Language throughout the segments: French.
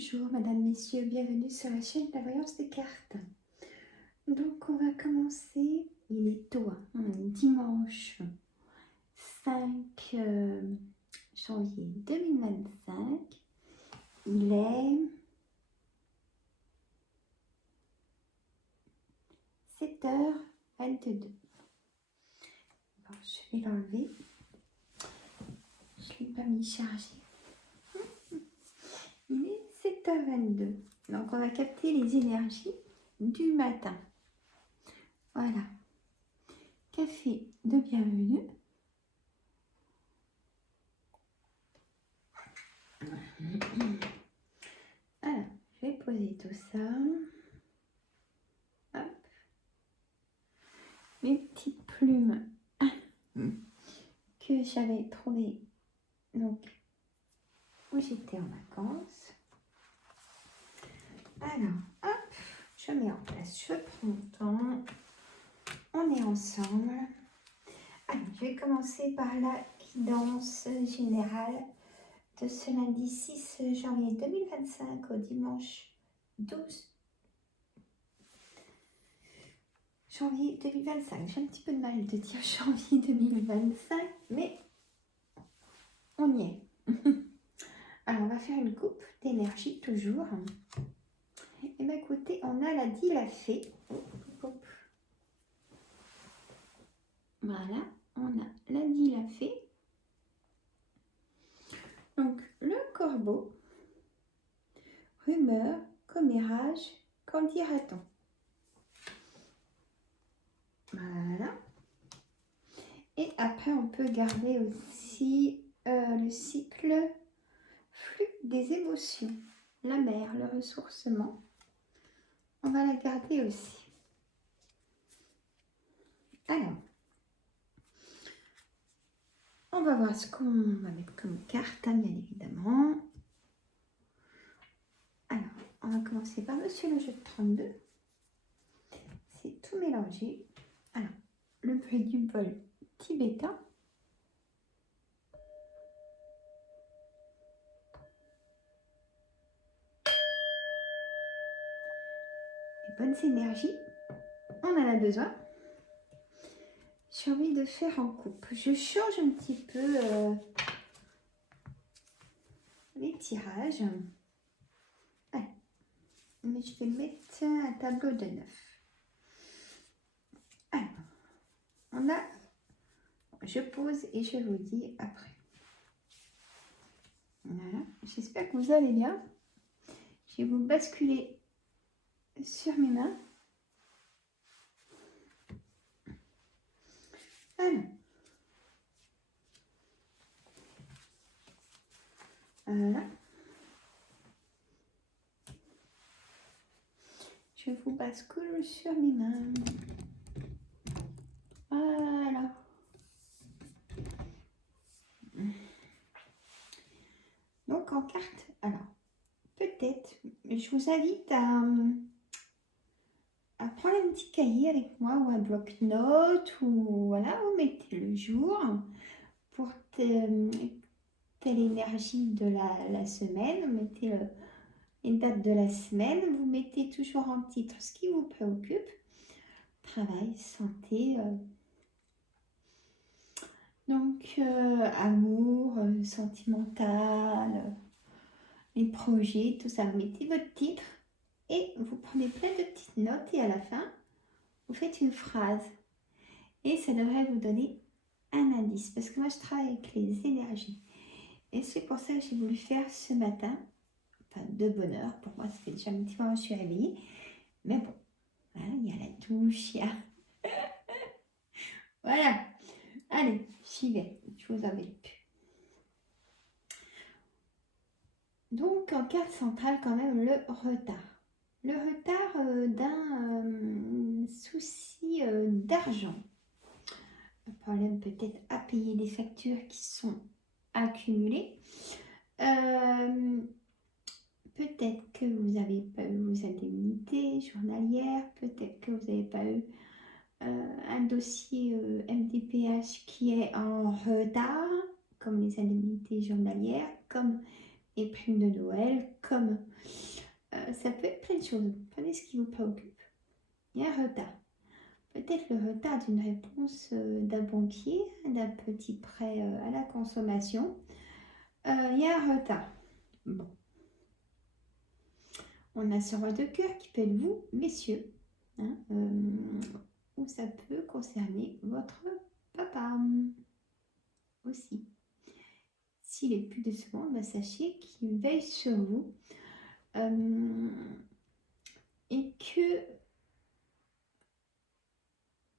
Bonjour, mesdames, messieurs, bienvenue sur la chaîne de la voyance des cartes. Donc, on va commencer. Il est tôt, hein, on est dimanche 5 janvier 2025. Il est 7h22. Bon, je vais l'enlever. Je ne l'ai pas mis chargé. Il est 7h22. Donc, on va capter les énergies du matin. Voilà. Café de bienvenue. Alors, je vais poser tout ça. Hop. Mes petites plumes que j'avais trouvées donc où j'étais en vacances. Alors, hop, je mets en place, je prends mon temps. On est ensemble. Alors, je vais commencer par la guidance générale de ce lundi 6 janvier 2025 au dimanche 12 janvier 2025. J'ai un petit peu de mal de dire janvier 2025, mais on y est. Alors, on va faire une coupe d'énergie toujours. Et bien, écoutez, on a la dit la fée. Voilà, on a la dit la fée. Donc, le corbeau, rumeur, commérage, qu'en dira-t-on? Voilà. Et après, on peut garder aussi le cycle flux des émotions, la mer, le ressourcement. On va la garder aussi. Alors, on va voir ce qu'on va mettre comme carte, hein, bien évidemment. Alors, on va commencer par Monsieur le jeu de 32. C'est tout mélangé. Alors, le bruit du bol tibétain. Les bonnes énergies. On en a besoin. J'ai envie de faire en coupe. Je change un petit peu les tirages. Allez. Mais je vais mettre un tableau de 9. Alors, on a... Je pose et je vous dis après. Voilà. J'espère que vous allez bien. Je vais vous basculer sur mes mains. Alors. Voilà. Je vous bascule sur mes mains. Voilà. Donc en carte, alors peut-être, je vous invite à prendre un petit cahier avec moi ou un bloc-notes ou voilà, vous mettez le jour pour telle énergie de la semaine, vous mettez les dates de la semaine, vous mettez toujours en titre ce qui vous préoccupe, travail, santé, donc amour, sentimental, les projets, tout ça, vous mettez votre titre et vous prenez plein de petites notes et à la fin, vous faites une phrase et ça devrait vous donner un indice parce que moi je travaille avec les énergies et c'est pour ça que j'ai voulu faire ce matin, enfin de bonne heure, pour moi ça fait déjà un petit moment que je suis réveillée, mais bon, hein, il y a la douche, il y a... Voilà, allez, j'y vais, je vous embête plus. Donc en carte centrale quand même le retard. Le retard d'un souci d'argent. Un problème peut-être à payer des factures qui sont accumulées. Peut-être que vous n'avez pas eu vos indemnités journalières. Peut-être que vous n'avez pas eu un dossier MDPH qui est en retard, comme les indemnités journalières, comme et prime de Noël, comme ça peut être plein de choses. Prenez ce qui vous préoccupe. Il y a un retard. Peut-être le retard d'une réponse d'un banquier, d'un petit prêt à la consommation. Il y a un retard. Bon. On a ce roi de cœur qui peut être vous, messieurs. Hein, ou ça peut concerner votre papa aussi. S'il est plus de ce monde, bah, sachez qu'il veille sur vous et que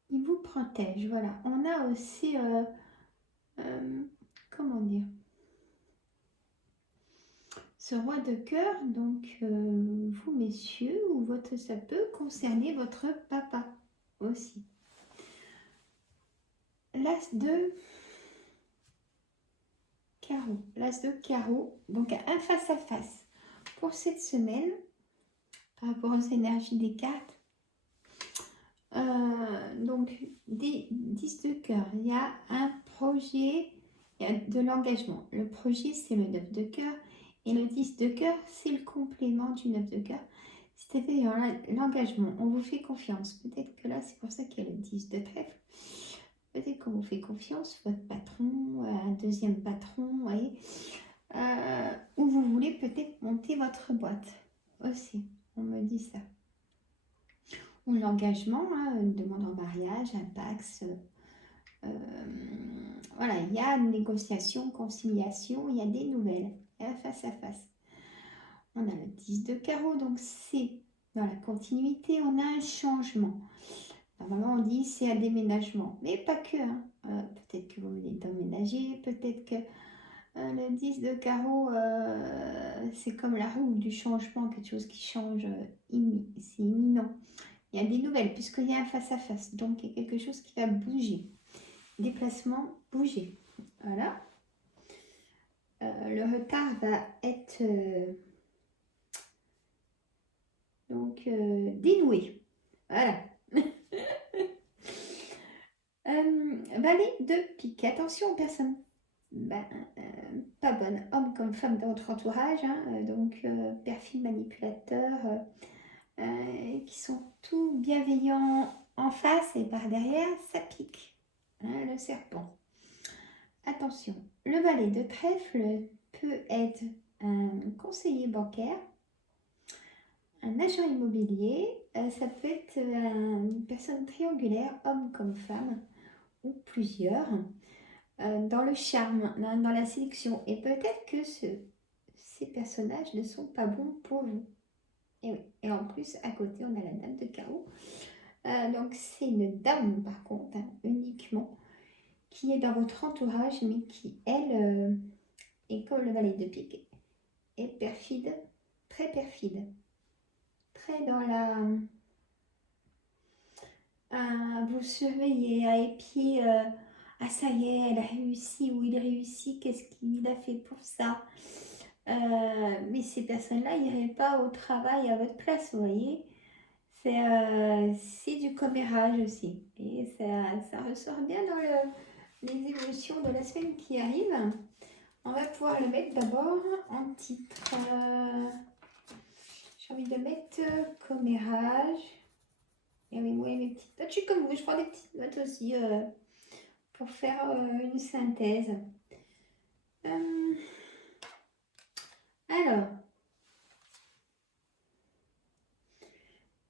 il vous protège. Voilà. On a aussi, comment dire, ce roi de cœur, donc vous messieurs, ou ça peut concerner votre papa aussi. L'as de carreau. L'as de carreau, donc un face à face. Pour cette semaine, par rapport aux énergies des cartes, donc des 10 de cœur, il y a un projet, il y a de l'engagement. Le projet, c'est le 9 de cœur, et le 10 de cœur, c'est le complément du 9 de cœur. C'est-à-dire l'engagement, on vous fait confiance. Peut-être que là, c'est pour ça qu'il y a le 10 de trèfle. Peut-être qu'on vous fait confiance, votre patron, un deuxième patron, vous voyez, ou vous voulez peut-être monter votre boîte aussi, on me dit ça. Ou l'engagement, hein, une demande en mariage, un Pax, voilà, il y a une négociation, conciliation, il y a des nouvelles, il y a face à face. On a le 10 de carreau, donc c'est dans la continuité, on a un changement. Normalement, on dit c'est un déménagement, mais pas que. Hein. Peut-être que vous venez d'emménager, peut-être que le 10 de carreau, c'est comme la roue du changement, quelque chose qui change, c'est imminent. Il y a des nouvelles, puisqu'il y a un face-à-face, donc il y a quelque chose qui va bouger. Déplacement, bouger. Voilà. Le retard va être donc dénoué. Voilà. Valet de pique. Attention aux personnes pas bonnes, hommes comme femmes dans votre entourage, hein, donc perfides, manipulateurs, qui sont tout bienveillants en face et par derrière, ça pique. Hein, le serpent. Attention, le valet de trèfle peut être un conseiller bancaire, un agent immobilier, ça peut être une personne triangulaire, homme comme femme, ou plusieurs, dans le charme, dans la sélection. Et peut-être que ces personnages ne sont pas bons pour vous. Et oui. Et en plus, à côté, on a la dame de carreau. Donc c'est une dame, par contre, hein, uniquement, qui est dans votre entourage, mais qui, elle, est comme le valet de pique, est perfide, très perfide. Très dans la... vous surveiller, à épier, ah ça y est, elle a réussi, ou il réussit, qu'est-ce qu'il a fait pour ça, mais ces personnes-là n'iraient pas au travail à votre place, vous voyez. C'est du commérage aussi. Et ça ressort bien dans les émotions de la semaine qui arrive. On va pouvoir le mettre d'abord en titre. J'ai envie de mettre commérage. Et oui, moi, mes petites notes. Je suis comme vous, je prends des petites notes aussi pour faire une synthèse. Alors,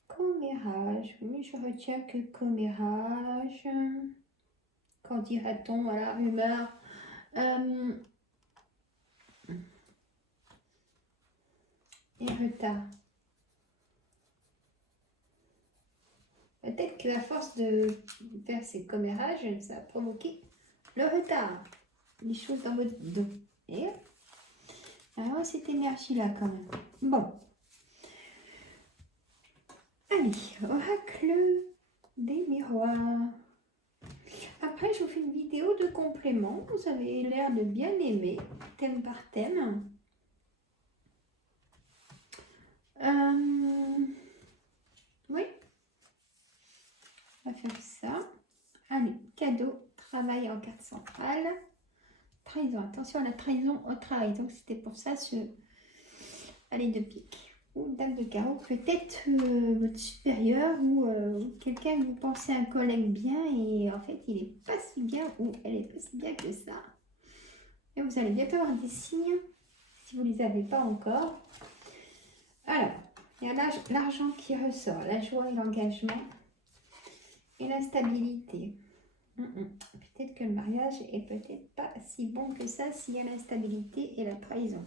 commérage. Oui, je retiens que commérage. Qu'en dira-t-on? Voilà, humeur. Et retard. Peut-être qu'à force de faire ces commérages, ça a provoqué le retard. Les choses dans votre dos. Et alors, cette énergie-là, quand même. Bon. Allez, oracle des miroirs. Après, je vous fais une vidéo de complément. Vous avez l'air de bien aimer, thème par thème. Oui. On va faire ça. Allez, cadeau, travail en carte centrale. trahison. Attention à la trahison au travail. Donc, c'était pour ça ce allez de pique ou dame de carreau. Peut-être votre supérieur ou quelqu'un que vous pensez un collègue bien et en fait, il n'est pas si bien ou elle n'est pas si bien que ça. Et vous allez bientôt avoir des signes si vous ne les avez pas encore. Alors, il y a l'argent qui ressort, la joie et l'engagement et la stabilité. Peut-être que le mariage est peut-être pas si bon que ça s'il y a l'instabilité et la trahison.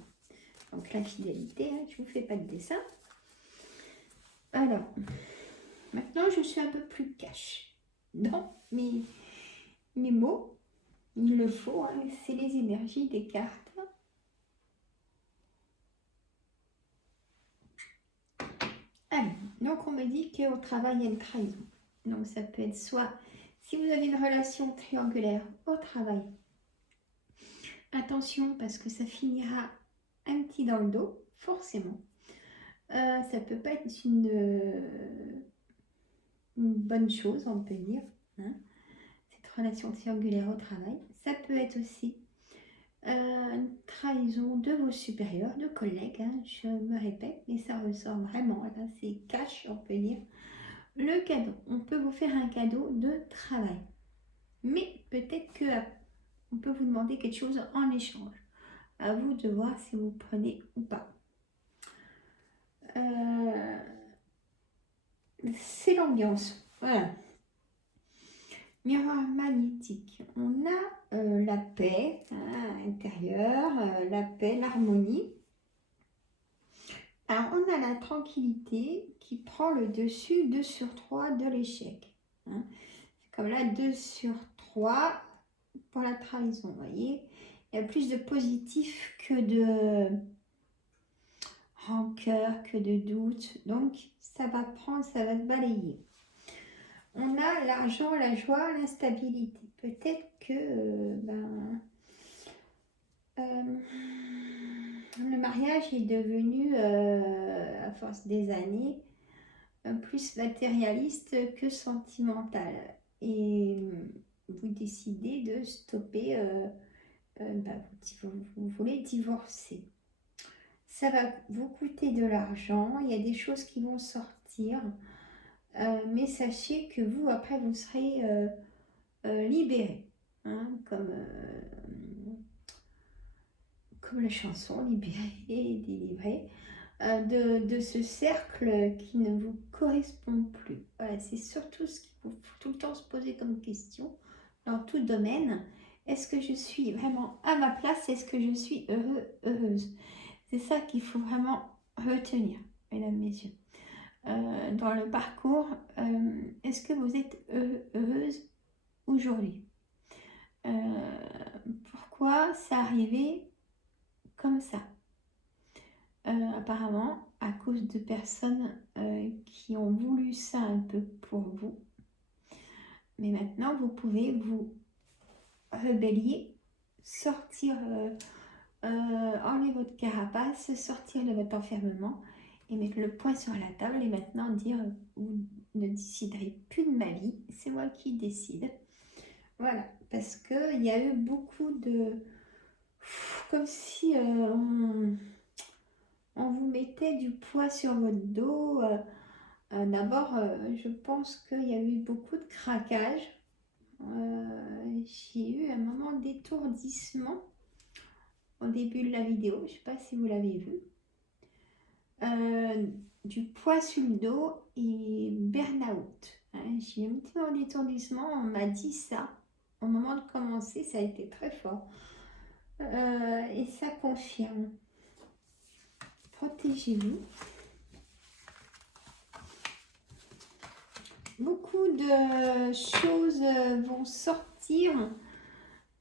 Donc la fidélité, hein, je ne vous fais pas de dessin. Alors, maintenant je suis un peu plus cash dans mes mots. Il le faut, hein, c'est les énergies des cartes. Alors, donc on me dit qu'au travail, il y a une trahison. Donc ça peut être soit, si vous avez une relation triangulaire au travail, attention parce que ça finira un petit dans le dos, forcément. Ça peut pas être une bonne chose, on peut dire, hein, cette relation triangulaire au travail. Ça peut être aussi une trahison de vos supérieurs, de collègues, hein, je me répète, mais ça ressort vraiment, là c'est cash, on peut dire. Le cadeau, on peut vous faire un cadeau de travail, mais peut-être que on peut vous demander quelque chose en échange. À vous de voir si vous prenez ou pas. C'est l'ambiance, voilà. Miroir magnétique, on a la paix à l'intérieur, la paix, l'harmonie. Alors on a la tranquillité qui prend le dessus, 2 sur 3 de l'échec. Hein. C'est comme là 2 sur 3 pour la trahison, vous voyez. Il y a plus de positif que de rancœur, que de doute. Donc ça va prendre, ça va se balayer. On a l'argent, la joie, l'instabilité. Peut-être que le mariage est devenu, à force des années, plus matérialiste que sentimental. Et vous décidez de stopper, vous voulez divorcer. Ça va vous coûter de l'argent, il y a des choses qui vont sortir. Mais sachez que vous, après, vous serez libéré, hein, comme la chanson, libéré et délivré, de ce cercle qui ne vous correspond plus. Voilà, c'est surtout ce qu'il faut tout le temps se poser comme question dans tout domaine. Est-ce que je suis vraiment à ma place? Est-ce que je suis heureux, heureuse? C'est ça qu'il faut vraiment retenir, mesdames, messieurs. Dans le parcours, est-ce que vous êtes heureuse aujourd'hui? Pourquoi ça arrivait comme ça? Apparemment, à cause de personnes qui ont voulu ça un peu pour vous. Mais maintenant, vous pouvez vous rebeller, sortir, enlever votre carapace, sortir de votre enfermement et mettre le poing sur la table et maintenant dire vous ne déciderez plus de ma vie, c'est moi qui décide. Voilà, parce qu'il y a eu beaucoup de... comme si on vous mettait du poids sur votre dos. D'abord, je pense qu'il y a eu beaucoup de craquage. J'ai eu un moment d'étourdissement au début de la vidéo, je ne sais pas si vous l'avez vu. Du poids sur le dos et burn-out. Hein, j'ai eu un petit moment d'étourdissement, on m'a dit ça. Au moment de commencer, ça a été très fort. Et ça confirme. Protégez-vous. Beaucoup de choses vont sortir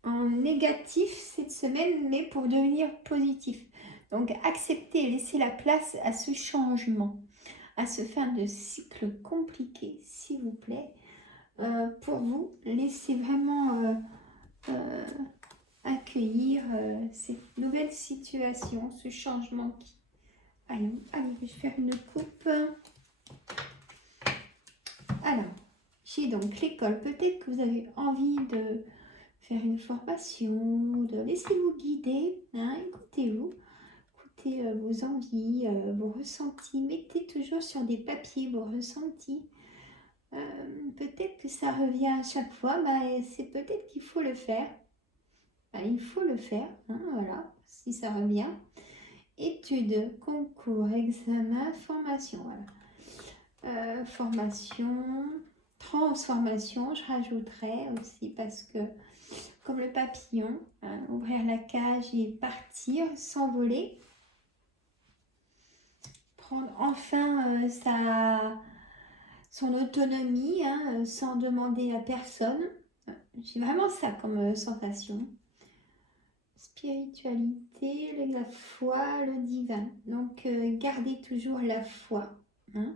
en négatif cette semaine, mais pour devenir positif. Donc, acceptez, laissez la place à ce changement, à ce fin de cycle compliqué, s'il vous plaît. Pour vous, laissez vraiment accueillir cette nouvelle situation, ce changement qui... Allez, je vais faire une coupe. Alors, j'ai donc l'école. Peut-être que vous avez envie de faire une formation, laissez-vous guider, hein, écoutez-vous, écoutez vos envies, vos ressentis, mettez toujours sur des papiers vos ressentis. Peut-être que ça revient à chaque fois, c'est peut-être qu'il faut le faire. Il faut le faire, hein, voilà, si ça revient. Études, concours, examen, formation, voilà. Formation, transformation, je rajouterais aussi parce que comme le papillon, hein, ouvrir la cage et partir, s'envoler, prendre enfin son autonomie, hein, sans demander à personne. J'ai vraiment ça comme sensation. Spiritualité, la foi, le divin. Donc, gardez toujours la foi. Hein.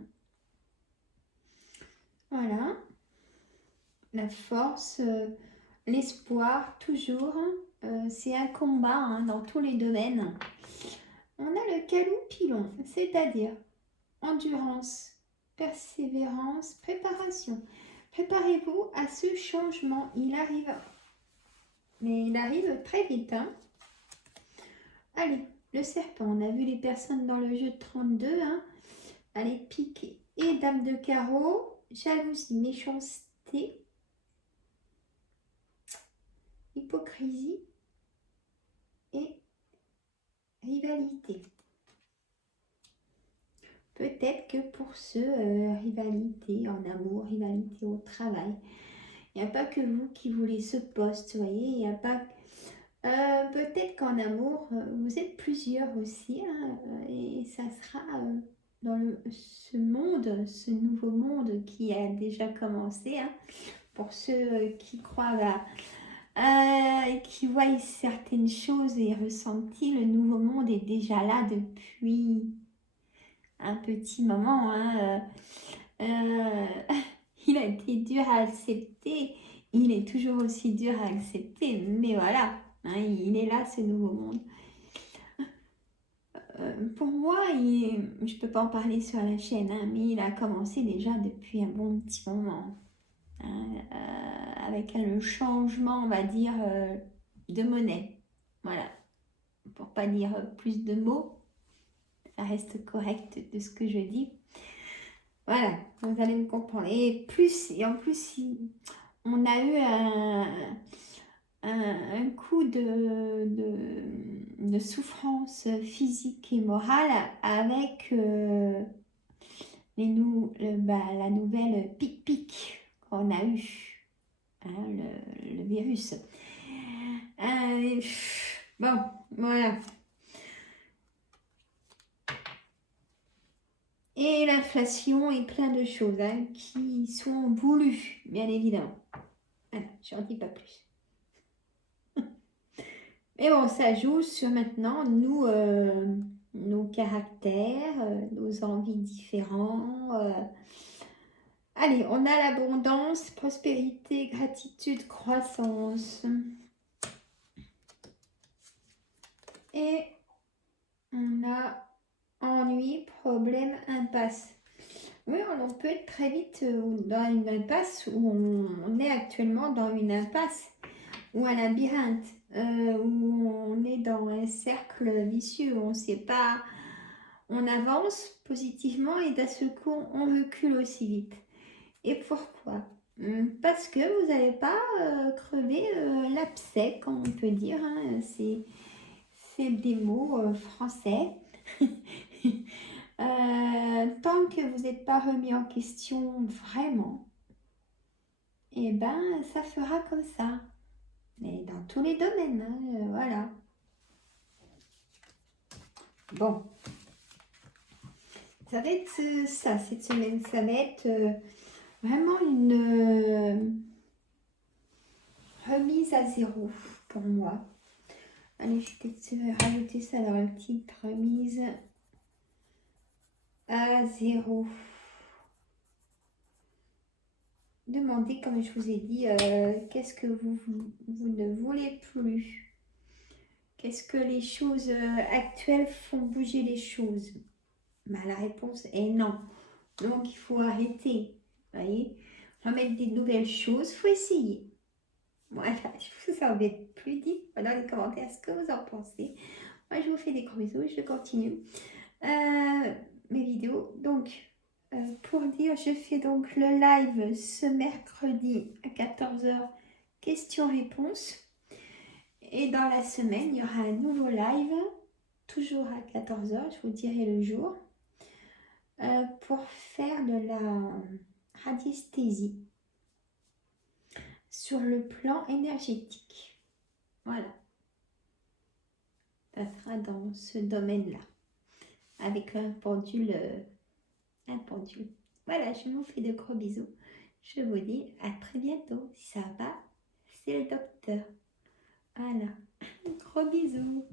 Voilà. La force, l'espoir, toujours. C'est un combat, hein, dans tous les domaines. On a le calou-pilon, c'est-à-dire endurance, persévérance, préparation. Préparez-vous à ce changement. Il arrive. Mais il arrive très vite. Hein. Allez, le serpent. On a vu les personnes dans le jeu de 32. Hein. Allez, pique et dame de carreau. Jalousie, méchanceté. Hypocrisie et rivalité. Peut-être que pour ceux, rivalité en amour, rivalité au travail. Il n'y a pas que vous qui voulez ce poste, vous voyez. Il n'y a pas... peut-être qu'en amour, vous êtes plusieurs aussi. Hein, et ça sera dans ce monde, ce nouveau monde qui a déjà commencé. Hein, pour ceux qui croient et qui voient certaines choses et ressentis, le nouveau monde est déjà là depuis un petit moment. Hein, il a été dur à accepter, il est toujours aussi dur à accepter, mais voilà, hein, il est là ce nouveau monde. Pour moi, je ne peux pas en parler sur la chaîne, hein, mais il a commencé déjà depuis un bon petit moment. Hein, avec le changement, on va dire, de monnaie. Voilà. Pour pas dire plus de mots, ça reste correct de ce que je dis. Voilà, vous allez me comprendre. Et en plus, on a eu un coup de souffrance physique et morale avec la nouvelle pic-pic qu'on a eue, hein, le virus. Bon, voilà. Et l'inflation et plein de choses, hein, qui sont voulues, bien évidemment. Voilà, je n'en dis pas plus. Mais bon, ça joue sur maintenant nos caractères, nos envies différents. Allez, on a l'abondance, prospérité, gratitude, croissance. Et on a ennui, problème, impasse. Oui, on peut être très vite dans une impasse où on est actuellement dans une impasse ou un labyrinthe où on est dans un cercle vicieux où on ne sait pas, on avance positivement et d'un seul coup on recule aussi vite. Et pourquoi? Parce que vous n'avez pas crevé l'abcès, comme on peut dire. Hein, c'est des mots français. Tant que vous n'êtes pas remis en question vraiment, et ben ça fera comme ça. Mais dans tous les domaines, hein, voilà. Bon. Ça va être ça, cette semaine. Ça va être vraiment une remise à zéro pour moi. Allez, je vais peut-être rajouter ça dans le titre. Remise à zéro. Demandez, comme je vous ai dit, qu'est-ce que vous ne voulez plus. Qu'est-ce que les choses actuelles font bouger les choses? La réponse est non. Donc, il faut arrêter. Vous voyez, remettre des nouvelles choses, il faut essayer. Voilà, je vous embête plus. Dites-moi dans les commentaires ce que vous en pensez. Moi, je vous fais des gros bisous. Je continue mes vidéos. Donc, pour dire, je fais donc le live ce mercredi à 14 h, questions-réponses. Et dans la semaine, il y aura un nouveau live, toujours à 14 h, je vous dirai le jour, pour faire de la radiesthésie sur le plan énergétique. Voilà, ça sera dans ce domaine-là, avec un pendule. Voilà, je vous fais de gros bisous. Je vous dis à très bientôt. Si ça va, c'est le docteur. Voilà, gros bisous.